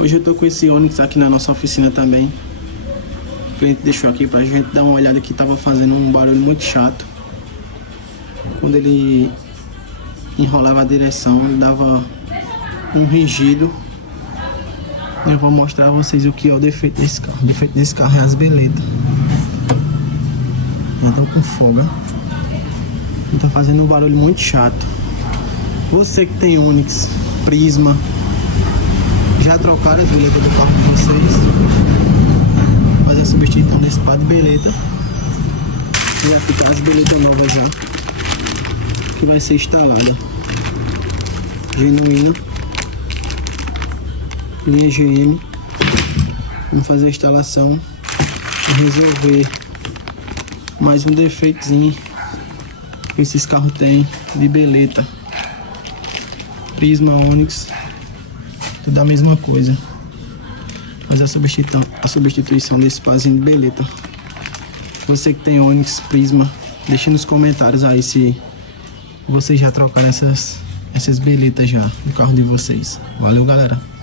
Hoje eu tô com esse Onix aqui na nossa oficina também. O cliente deixou aqui pra gente dar uma olhada, que tava fazendo um barulho muito chato. Quando ele enrolava a direção, ele dava um ringido. Eu vou mostrar a vocês o que é o defeito desse carro. O defeito desse carro é as beletas. Já estão com folga. Tá fazendo um barulho muito chato. Você que tem Onix, Prisma, já trocaram as beletas do carro de vocês? Fazer a substituição desse par de beleta. E vai ficar as beletas novas já, que vai ser instalada. Genuína, linha GM. Vamos fazer a instalação e resolver mais um defeitozinho que esses carros têm de beleta. Prisma, Onix, tudo a mesma coisa. Fazer a substituição desse parzinho de beleta. Você que tem Onix, Prisma, deixe nos comentários aí se vocês já trocaram essas beletas já no carro de vocês. Valeu, galera!